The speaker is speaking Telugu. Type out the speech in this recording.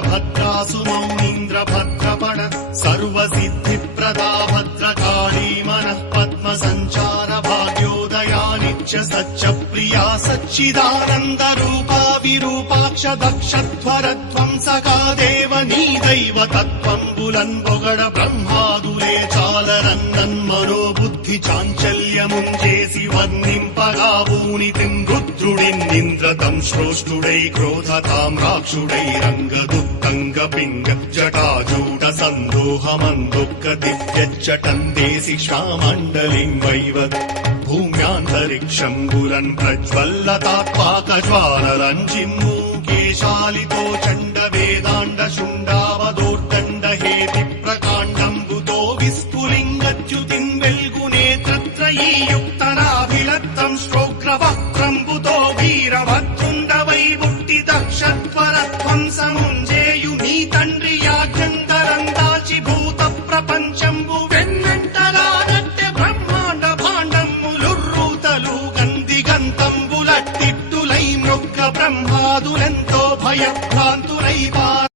వీరభద్రాసు మౌనీంద్ర భద్రపణ సర్వసిద్ధిప్రదా భద్రకాళీ మనః పద్మ సంచార భాగ్యోదయానిత్య సత్య ప్రియా సచ్చిదానంద రూపా విరూపాక్ష దక్షధ్వరధ్వంసకా దేవ నీ దైవ తత్వంబులన్ పొగడ బ్రహ్మాదులే చాలరన్నన్ మనోబుద్ధి చాంచల్యముంచేసి వర్ణింపగా ఊనితిం రుద్రుడిన్నింద్రతం శ్రోష్ఠుడై క్రోధతామ్రాక్షుడై రంగదుత్తంగ పింగ జటాజూట సందోహమందొక్క దివ్యచ్చటందేసి శ్యామండలిం వైవత్ భూమ్యాంతరిక్షంబులన్ ప్రజ్వల్లతాత్పాకజ్వాలలన్ జిమ్ము కేశాలితో చండ వేదాండ శుండావదోర్దండ హేతి ప్రకాండంబుతో విస్ఫులింగచ్యుతిం వెల్గునేత్రత్రయీయుక్తనాభిలత్తం శ్రోగ్రవక్త్రంబుతో వీరభద్రుండ వైబుట్టి దక్షధ్వరధ్వంసముంజేయు నీ తండ్రి యాజ్ఞంతరం దాచి భూత ప్రపంచంబు వెన్నంటరానట్టె బ్రహ్మాండ భాండమ్ములుర్రూతలు గందిగంతంబులట్టిట్టులై మృక్క బ్రహ్మాదులెంతో భయభ్రాంత